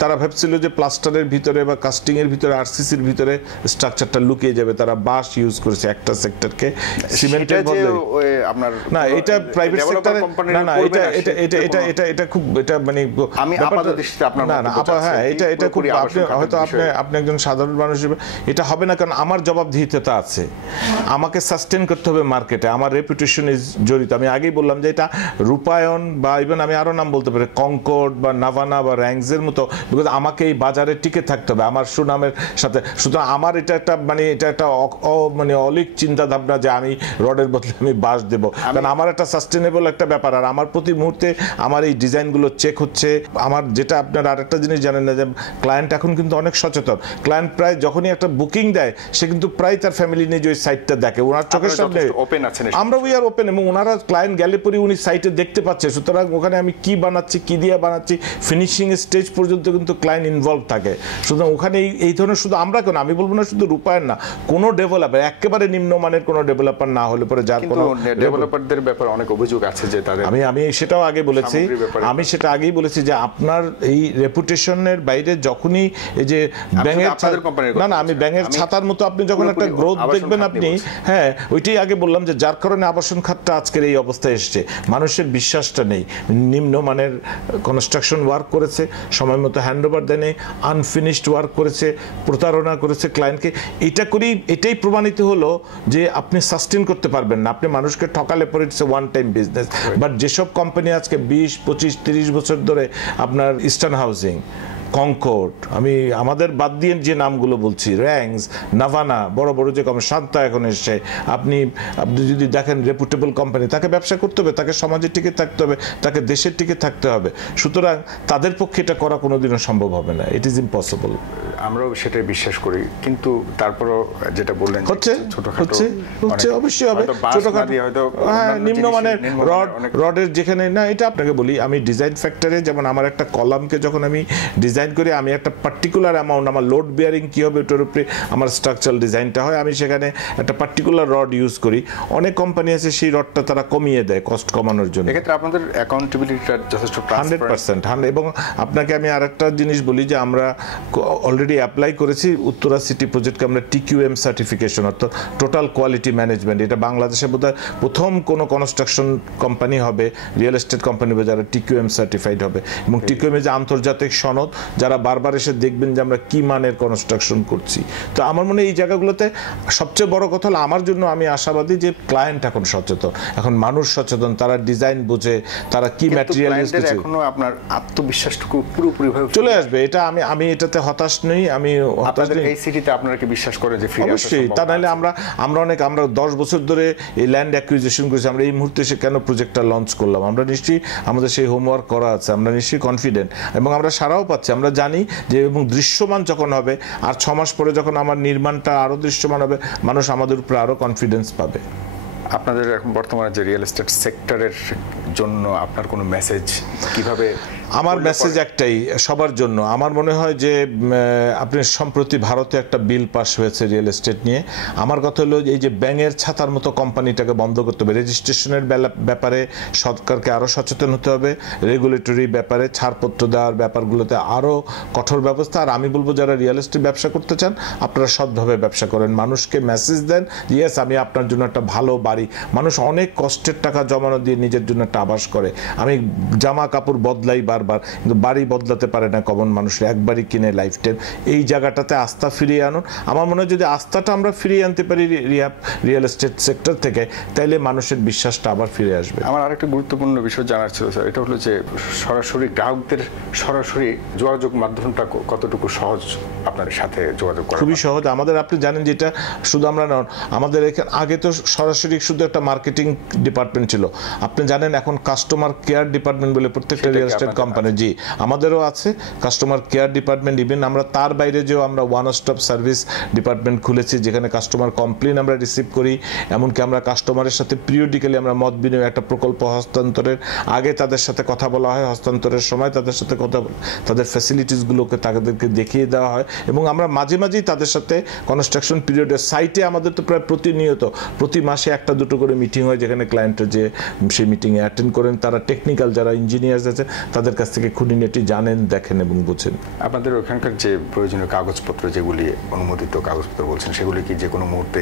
তারা ভাবছিল যে প্লাস্টারের ভিতরে বা কাস্টিংয়ের ভিতরে আরসিসির ভিতরে স্ট্রাকচারটা লুকিয়ে যাবে, তারা বাঁশ ইউজ করেছে একটা সেক্টরকে সিমেন্টের বদলে। না এটা প্রাইভেট সেক্টরে না এটা খুব এটা মানে আমি আপাতত দৃষ্টিতে আপনার না হ্যাঁ এটা খুব হয়তো আপনি একজন সাধারণ মানুষ হিসেবে এটা হবে না, কারণ আমার জবাবদিহিতা আছে, আমাকে সাস্টেন করতে হবে মার্কেটে, আমার রেপুটেশন ইজ জড়িত। আমি আগেই বললাম যে এটা রূপায়ণ বা ইভেন আমি আরো নাম বলতে পারি কনকর্ড বা নাভানা বা র্যাঙ্কসের মতো, বিকজ আমাকে এই বাজারে টিকে থাকতে হবে আমার সুনামের সাথে। সুতরাং আমার এটা একটা মানে এটা একটা মানে অলিক চিন্তা ভাবনা যে আমি রডের বদলে আমি বাঁশ দেব, কারণ আমার একটা সাস্টেনেবল একটা ব্যাপার। আর আমার প্রতি মুহূর্তে আমার এই ডিজাইনগুলো চেক হচ্ছে। আমার যেটা আপনার আরেকটা জিনিস জানেন না যে ক্লায়েন্ট এখন কিন্তু অনেক সচেতন। ক্লায়েন্ট প্রায় যখনই একটা বুকিং দেয় সে কিন্তু প্রায় তার ফ্যামিলি নিয়ে যে ওই সাইটটা দেখে, ওনার চোখের সামনে আমরা উই আর ওপেন, এবং ওনারা ক্লায়েন্ট গেলে পরে উনি সাইটে দেখতে পাচ্ছে। সুতরাং ওখানে আমি কি বানাচ্ছি, কি দিয়ে বানাচ্ছি, ফিনিশিং স্টেজ পর্যন্ত কিন্তু ক্লায়েন্ট ইনভলভ থাকে। সুতরাং ওখানে এই ধরনের শুধু আমরা কেন আমি বলবো না শুধু রূপায়ণ না, কোনো ডেভেলপার একেবারে নিম্নমানের কোনো ডেভেলপার না হলে পরে যার কোনো ডেভেলপারদের ব্যাপারে অনেক অভিযোগ আছে যে তাদের আমি সেটাও আগে বলেছি, আমি সেটা আগেই বলেছি যে আপনার এই রেপুটেশনের বাইরে যখনই এই যে ব্যাঙের না আমি ব্যাঙের ছাতার মতো আপনি যখন একটা গ্রোথ দেখবেন আপনি হ্যাঁ ওইটাই আগে বললাম যে যার কারণে আবাসন খাতটা আজকের এই অবস্থায় এসছে। মানুষের বিশ্বাসটা নেই, নিম্নমানের কনস্ট্রাকশন ওয়ার্ক করেছে, সময় মতো হ্যান্ডওভার দেয়নি, আনফিনিশড ওয়ার্ক করেছে, প্রতারণা করেছে ক্লায়েন্টকে। এটা করেই এটাই প্রমাণিত হলো যে আপনি সাস্টেন করতে পারবেন না, আপনি মানুষকে ঠকালে পরে it's one time business. But যেসব কোম্পানি আজকে 20, 25, 30 বছর ধরে আপনার ইস্টার্ন হাউজিং, কনকর্ড, আমি আমাদের বাদ দিয়ে যে নামগুলো বলছি, র্যাঙ্কস, নাভানা, বড় বড় যে কোম্পানি, শান্তা এখন এসছে, আপনি যদি দেখেন রেপুটেবল কোম্পানি, তাকে ব্যবসা করতে হবে, তাকে সমাজের টিকে থাকতে হবে, তাকে দেশের টিকে থাকতে হবে। সুতরাং তাদের পক্ষে এটা করা কোনোদিনও সম্ভব হবে না, ইট ইজ ইম্পসিবল। আমরাও সেটাই বিশ্বাস করি, কিন্তু তারপরও যেটা বললেন হচ্ছে অবশ্যই হবে ছোটখাটো নিম্নমানের রডের যেখানে না। এটা আপনাকে বলি, আমি ডিজাইন ফ্যাক্টরে যেমন আমার একটা কলামকে যখন আমি ডিজাইন করি, আমি একটা পার্টিকুলার অ্যামাউন্ট আমার লোড বিয়ারিং কী হবে ওটার উপরে আমার স্ট্রাকচারাল ডিজাইনটা হয়, আমি সেখানে একটা পার্টিকুলার রড ইউজ করি। অনেক কোম্পানি আছে সেই রডটা তারা কমিয়ে দেয় কস্ট কমানোর জন্য। এক্ষেত্রে আপনাদের অ্যাকাউন্টেবিলিটিটা যথেষ্ট 100%। এবং আপনাকে আমি আরেকটা জিনিস বলি যে আমরা অলরেডি অ্যাপ্লাই করেছি উত্তরা সিটি প্রজেক্টকে আমরা TQM সার্টিফিকেশন, অর্থাৎ টোটাল কোয়ালিটি ম্যানেজমেন্ট। এটা বাংলাদেশে বোধহয় প্রথম কোনো কনস্ট্রাকশন কোম্পানি হবে, রিয়েল এস্টেট কোম্পানি হবে যারা TQM সার্টিফাইড হবে। এবং TQM যে আন্তর্জাতিক সনদ, যারা বারবার এসে দেখবেন যে আমরা কি মানের কনস্ট্রাকশন করছি। তো আমার মনে হয় এই জায়গাগুলোতে সবচেয়ে বড় কথা হলো আমার জন্য আমি আশাবাদী যে ক্লায়েন্ট এখন সচেতন, এখন মানুষ সচেতন, তারা ডিজাইন বোঝে, তারা কি ম্যাটেরিয়াল ইউজ করছে। এখনো আপনার আত্মবিশ্বাসটুকু পুরোপুরিভাবে চলে আসবে, এটা আমি এটাতে হতাশ নই। আমি হতাশ নই। এই সিটিতে আপনারা কি বিশ্বাস করেন যে ফিরে অবশ্যই, তা নাহলে আমরা 10 বছর ধরে এই ল্যান্ড অ্যাকুইজিশন করেছি, আমরা এই মুহূর্তে এসে কেন প্রজেক্টটা লঞ্চ করলাম? আমরা নিশ্চয়ই আমাদের সেই হোমওয়ার্ক করা আছে, আমরা নিশ্চয়ই কনফিডেন্ট এবং আমরা সারাও পাচ্ছি। আমরা জানি যে এবং দৃশ্যমান যখন হবে আর 6 মাস পরে যখন আমার নির্মাণটা আরো দৃশ্যমান হবে, মানুষ আমাদের উপরে আরো কনফিডেন্স পাবে। আপনাদের এখন বর্তমানে যে রিয়েল এস্টেট সেক্টরের জন্য আপনার কোনো মেসেজ কিভাবে? আমার মেসেজ একটাই সবার জন্য। আমার মনে হয় যে আপনি সম্প্রতি ভারতে একটা বিল পাস হয়েছে রিয়েল এস্টেট নিয়ে। আমার কথা হলো এই যে ব্যাঙের ছাতার মতো কোম্পানিটাকে বন্ধ করতে হবে। রেজিস্ট্রেশনের ব্যাপারে সরকারকে আরও সচেতন হতে হবে, রেগুলেটরি ব্যাপারে ছাড়পত্র দেওয়ার ব্যাপারগুলোতে আরও কঠোর ব্যবস্থা। আর আমি বলবো যারা রিয়েল এস্টেট ব্যবসা করতে চান আপনারা সৎভাবে ব্যবসা করেন, মানুষকে মেসেজ দেন ইয়েস আমি আপনার জন্য একটা ভালো বাড়ি। মানুষ অনেক কষ্টের টাকা জমানো দিয়ে নিজের জন্য একটা আবাস করে। আমি জামা কাপড় বদলাই বারবার, কিন্তু বাড়ি বদলাতে পারে না কমন মানুষের, একবারই কিনে লাইফ টাইম। এই জায়গাটাতে আস্থা ফিরিয়ে আনুন। আমার মনে হয় যদি আস্থাটা আমরা ফিরিয়ে আনতে পারি রিয়েল এস্টেট সেক্টর থেকে, তাইলে মানুষের বিশ্বাসটা আবার ফিরে আসবে। আমার আরেকটা গুরুত্বপূর্ণ বিষয় জানার ছিল স্যার, এটা হলো যে সরাসরি গ্রাহকদের সরাসরি যোগাযোগ মাধ্যমটা কতটুকু সহজ আপনাদের সাথে যোগাযোগ করা? খুবই সহজ। আমাদের আপনি জানেন যেটা শুধু আমরা নন, আমাদের এখানে আগে তো সরাসরি শুধু একটা মার্কেটিং ডিপার্টমেন্ট ছিল। আপনি জানেন এখন কাস্টমার কেয়ার ডিপার্টমেন্ট বলে প্রত্যেকটা রিয়েল এস্টেট কোম্পানি, জি আমাদেরও আছে কাস্টমার কেয়ার ডিপার্টমেন্ট। ইভেন আমরা তার বাইরে যেও আমরা ওয়ান স্টপ সার্ভিস ডিপার্টমেন্ট খুলেছি, যেখানে কাস্টমার কমপ্লেন আমরা রিসিভ করি। এমনকি আমরা কাস্টমারের সাথে পিরিয়ডিক্যালি আমরা মত বিনিময়, একটা প্রকল্প হস্তান্তরের আগে তাদের সাথে কথা বলা হয়, হস্তান্তরের সময় তাদের সাথে কথা বলে তাদের ফ্যাসিলিটিসগুলোকে তাদেরকে দেখিয়ে দেওয়া হয়। এবং আমরা মাঝে মাঝেই তাদের সাথে কনস্ট্রাকশন পিরিয়ডের সাইটে আমাদের তো প্রায় প্রতিনিয়ত প্রতি মাসে 1-2 করে মিটিং হয়, যেখানে ক্লায়েন্টের যে সেই মিটিংয়ে অ্যাটেন্ড করেন। তারা টেকনিক্যাল যারা ইঞ্জিনিয়ার্স আছে তাদের কাছ থেকে খুঁটিনাটি জানেন, দেখেন এবং বুঝেন। আপনাদের ওখানকার যে প্রয়োজনীয় কাগজপত্র, যেগুলি অনুমোদিত কাগজপত্র বলছেন, সেগুলি কি যে কোনো মুহূর্তে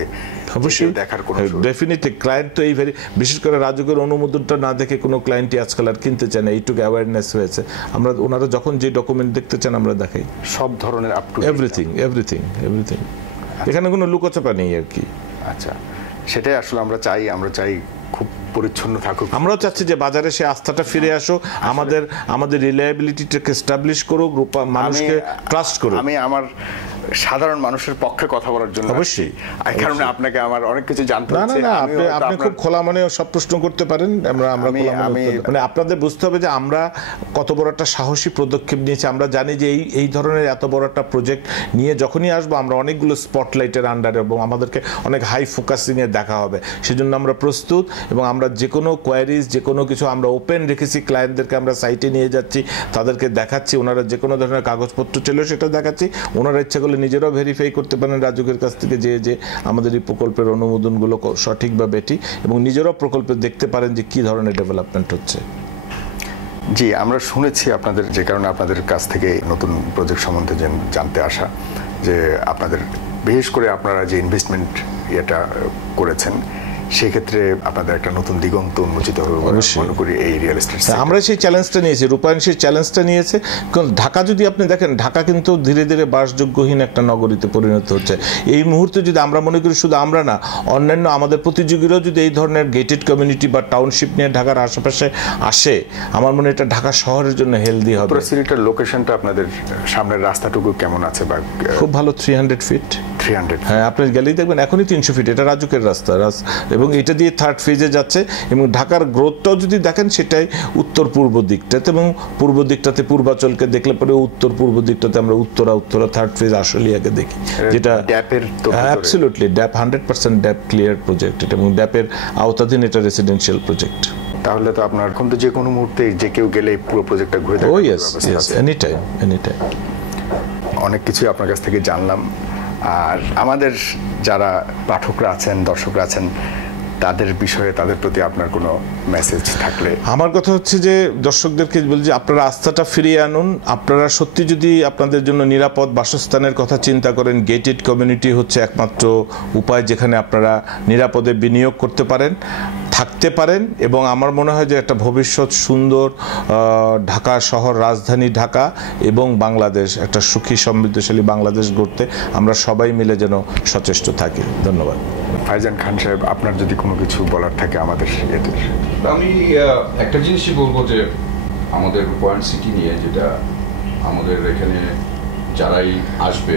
অবশ্যই দেখার কোনো? ডেফিনেটলি ক্লায়েন্ট তো এই বিশেষ করে রাজুকের অনুমোদনটা না দেখে কোনো ক্লায়েন্টই আজকাল আর কিনতে চায় না। এইটুকু অ্যাওয়ারনেস হয়েছে। আমরা ওনারা যখন যে ডকুমেন্ট দেখতে চান আমরা দেখাই সব ধরনের আপ টু এভরিথিং। এখানে কোনো লুকোচাপা নেই আর কি। আচ্ছা, সেটাই আসলে আমরা চাই খুব পরিচ্ছন্ন থাকুক। আমরাও চাচ্ছি যে বাজারে সে আস্থাটা ফিরে আসো, আমাদের রিলায়েবিলিটিটাকে এস্টাবলিশ করুক, মানুষকে ট্রাস্ট করুক। আমি আমার সাধারণ মানুষের পক্ষে কথা বলার জন্য অবশ্যই, এই কারণে আপনাকে আমার অনেক কিছু জানতে হচ্ছে। না আপনি খুব খোলা মনে সব প্রশ্ন করতে পারেন। আমরা মানে আপনাদের বুঝতে হবে যে আমরা কত বড় একটা সাহসী পদক্ষেপ নিয়েছি। আমরা জানি যে এই ধরনের এত বড় একটা প্রজেক্ট নিয়ে যখনই আসবো আমরা অনেকগুলো স্পটলাইটের আন্ডারে এবং আমাদেরকে অনেক হাই ফোকাসিংয়ে দেখা হবে, সেজন্য আমরা প্রস্তুত। এবং আমরা যে কোনো কোয়ারিজ, যে কোনো কিছু আমরা ওপেন রেখেছি। ক্লায়েন্টদেরকে আমরা সাইটে নিয়ে যাচ্ছি, তাদেরকে দেখাচ্ছি, ওনারা যে কোনো ধরনের কাগজপত্র ছিল সেটা দেখাচ্ছি। ওনারা ইচ্ছা করলে নিজেরাও ভেরিফাই করতে পারেন রাজুকের কাছ থেকে যে আমাদের এই প্রকল্পের অনুমোদনগুলো সঠিক বা বেটি, এবং নিজেরাও প্রকল্পে দেখতে পারেন যে কি ধরনের ডেভেলপমেন্ট হচ্ছে। জি, আমরা শুনেছি আপনাদের, যে কারণে আপনাদের কাছ থেকে নতুন প্রজেক্ট সম্বন্ধে জানতে আসা, যে আপনাদের বিশেষ করে আপনারা যে ইনভেস্টমেন্ট এটা করেছেন, সেক্ষেত্রে আপনাদের একটা নতুন দিগন্ত উন্মোচিত হবে মনে করি এই রিয়েল এস্টেট। আমরা সেই চ্যালেঞ্জটা নিয়েছি, রূপায়ণ সেই চ্যালেঞ্জটা নিয়েছে। কারণ ঢাকা যদি আপনি দেখেন, ঢাকা কিন্তু ধীরে ধীরে বাসযোগ্যহীন একটা নগরীতে পরিণত হচ্ছে। এই মুহূর্তে যদি আমরা মনে করি শুধু আমরা না, অন্যান্য আমাদের প্রতিযোগীরাও যদি এই ধরনের গেটেড কমিউনিটি বা টাউনশিপ নিয়ে ঢাকার আশেপাশে আসে, আমার মনে হয় এটা ঢাকা শহরের জন্য হেলদি হবে। সিটিটার লোকেশনটা আপনাদের সামনের রাস্তাটুকু কেমন আছে? বা খুব ভালো, 300 ফিট। 300? হ্যাঁ, আপনি গেলেই দেখবেন এখনই 300 ফিট। এটা রাজুকের রাস্তা, এবং এটা দিয়ে 3rd ফেজে যাচ্ছে। এবং ঢাকার গ্রোথটাও যদি দেখেন সেটাই উত্তর পূর্ব দিকটাতে, এবং পূর্ব দিকটাতে পূর্বাচলকে দেখলে পরে উত্তর পূর্ব দিকটাতে আমরা উত্তরা 3rd ফেজ আশুলিয়াকে দেখি, যেটা ড্যাপের অ্যাবসলিউটলি ড্যাপ 100% ড্যাপ ক্লিয়ার প্রজেক্ট এটা, এবং ড্যাপের আওতাধীন এটা রেসিডেন্সিয়াল প্রজেক্ট। তাহলে তো আপনার এখন তো যে কোনো মুহূর্তে যে কেউ গেলে পুরো প্রজেক্টটা ঘুরে দেখতে পারবে। Any time. অনেক কিছু আপনার কাছ থেকে জানলাম। আর আমাদের যারা পাঠকরা আছেন, দর্শকরা আছেন, তাদের বিষয়ে, তাদের প্রতি আপনার কোনো মেসেজ থাকলে? আমার কথা হচ্ছে যে দর্শকদেরকে বলি যে আপনারা আস্থাটা ফিরিয়ে আনুন। আপনারা সত্যি যদি আপনাদের জন্য নিরাপদ বাসস্থানের কথা চিন্তা করেন, গেটেড কমিউনিটি হচ্ছে একমাত্র উপায় যেখানে আপনারা নিরাপদে বিনিয়োগ করতে পারেন। থাকতে পারেন এবং আমার মনে হয় যে একটা ভবিষ্যৎ সুন্দর ঢাকা শহর, রাজধানী ঢাকা এবং বাংলাদেশ, একটা সুখী সমৃদ্ধশালী বাংলাদেশ গড়তে আমরা সবাই মিলে যেন সচেষ্ট থাকি। ধন্যবাদ। ফাইজান খান সাহেব, আপনার যদি কোনো কিছু বলার থাকে আমাদের এতে। আমি একটা জিনিসই বলবো যে আমাদের রূপায়ণ সিটি নিয়ে, যেটা আমাদের এখানে যারাই আসবে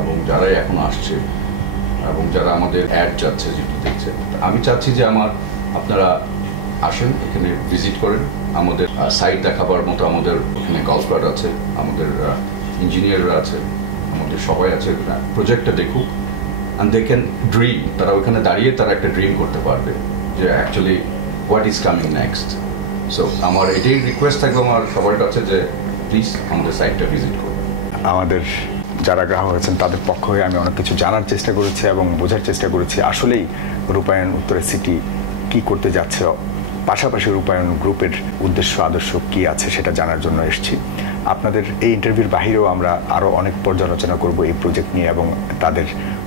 এবং যারাই এখন আসছে এবং যারা আমাদের অ্যাড যাচ্ছে যেটা দেখছে, আমি চাচ্ছি যে আপনারা আসেন, এখানে ভিজিট করেন, আমাদের সাইট দেখাবার মতো আমাদের এখানে গলফ কার্ড আছে, আমাদের ইঞ্জিনিয়াররা আছে, আমাদের সবাই আছে, প্রজেক্টটা দেখুক অ্যান্ড দে ক্যান ড্রিম। তারা ওখানে দাঁড়িয়ে তারা একটা ড্রিম করতে পারবে যে actually what is coming next. So আমার এটাই রিকোয়েস্ট থাকবে আমার সবার কাছে যে প্লিজ আমাদের সাইটটা ভিজিট করুন। আমাদের যারা গ্রাহক আছেন তাদের পক্ষ হয়ে আমি অনেক কিছু জানার চেষ্টা করেছি এবং বোঝার চেষ্টা করেছি আসলেই রূপায়ণ উত্তরা সিটি কি করতে যাচ্ছে, পাশাপাশি রূপায়ণ গ্রুপের উদ্দেশ্য আদর্শ কি আছে সেটা জানার জন্য এসেছি। আপনাদের এই ইন্টারভিউর বাহিরেও আমরা আরও অনেক পর্যালোচনা করব এই প্রজেক্ট নিয়ে এবং তাদের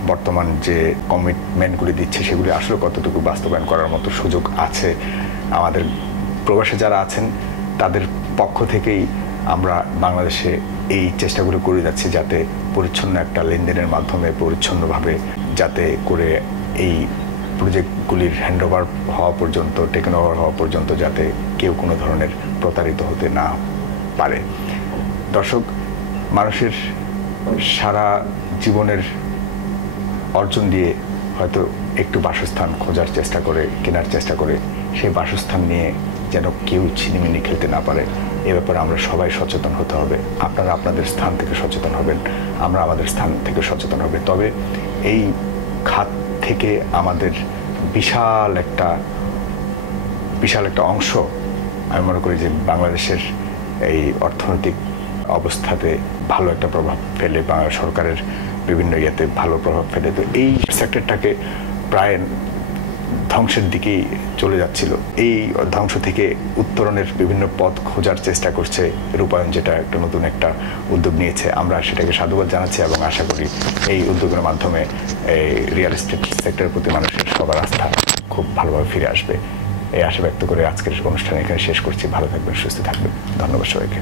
বর্তমান যে কমিটমেন্টগুলি দিচ্ছে সেগুলি আসলে কতটুকু বাস্তবায়ন করার মতো সুযোগ আছে। আমাদের প্রবাসে যারা আছেন তাদের পক্ষ থেকেই আমরা বাংলাদেশে এই চেষ্টাগুলো করে যাচ্ছি যাতে পরিচ্ছন্ন একটা লেনদেনের মাধ্যমে পরিচ্ছন্নভাবে যাতে করে এই প্রজেক্টগুলির হ্যান্ডওভার হওয়া পর্যন্ত, টেকেন ওভার হওয়া পর্যন্ত যাতে কেউ কোনো ধরনের প্রতারিত হতে না পারে। দর্শক, মানুষের সারা জীবনের অর্জন দিয়ে হয়তো একটু বাসস্থান খোঁজার চেষ্টা করে, কেনার চেষ্টা করে, সেই বাসস্থান নিয়ে যেন কেউ ছিনিমিনি খেলতে না পারে এ ব্যাপারে আমরা সবাই সচেতন হতে হবে। আপনারা আপনাদের স্থান থেকে সচেতন হবেন, আমরা আমাদের স্থান থেকে সচেতন হবে। তবে এই খাত থেকে আমাদের বিশাল একটা অংশ আমি মনে করি যে বাংলাদেশের এই অর্থনৈতিক অবস্থাতে ভালো একটা প্রভাব ফেলে, বাংলা সরকারের বিভিন্ন ইয়েতে ভালো প্রভাব ফেলে। তো এই সেক্টরটাকে প্রায় ধ্বংসের দিকেই চলে যাচ্ছিল। এই ধ্বংস থেকে উত্তরণের বিভিন্ন পথ খোঁজার চেষ্টা করছে রূপায়ণ, যেটা একটা নতুন একটা উদ্যোগ নিয়েছে। আমরা সেটাকে সাধুবাদ জানাচ্ছি এবং আশা করি এই উদ্যোগের মাধ্যমে এই রিয়েল এস্টেট সেক্টরের প্রতি মানুষের সবার আস্থা খুব ভালোভাবে ফিরে আসবে। এই আশা ব্যক্ত করে আজকের অনুষ্ঠান এখানে শেষ করছি। ভালো থাকবেন, সুস্থ থাকবেন। ধন্যবাদ সবাইকে।